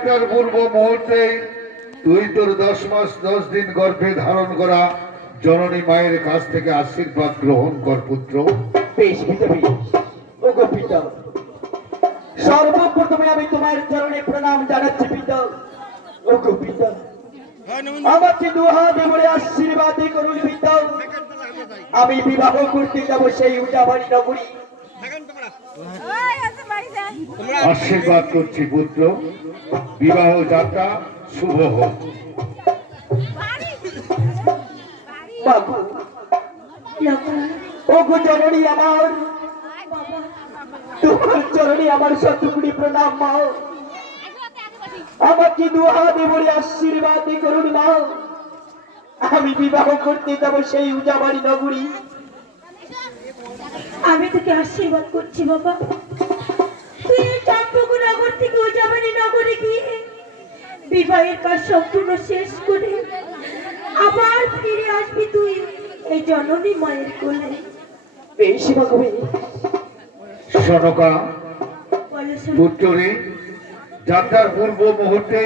যাত্রার পূর্ব মুহূর্তে তুই তোর দশ মাস দশ দিন গর্ভে ধারণ করা জননী মায়ের কাছ থেকে আশীর্বাদ গ্রহণ কর পুত্র। সর্বপ্রথমে আমি তোমার চরণে প্রণাম জানাচ্ছি পিতা। ও গো পিতা। আমাকে দুহাতে বলে আশীর্বাদ করুন পিতা। আমি বিবাহ করতে যাব সেই উজাবাড়ি নগরী। আশীর্বাদ করছি পুত্র। বিবাহ যাত্রা শুভ হোক। জননী আমার তোমার চরণে আমার শতকুড়ি প্রণাম মাও। আমাকে দুহাতে বলে আশীর্বাদ করুন মাও। আমি বিবাহ করতে যাব সেই উজাবাড়ি নগরী। আমি তোকে আশীর্বাদ করছি বাবা। বিবাহের কাজ সম্পূর্ণ শেষ করে আবার ফিরে আসবি তুই এই জননী মায়ের কোলে। বেশ বাবু সনকা পুত্রে যাত্রার পূর্ব মুহূর্তে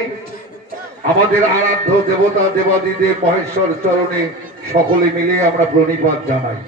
আমাদের আরাধ্য দেবতা দেবাদিদের মহেশ্বর চরণে সকলে মিলে আমরা প্রণিপাত জানাই।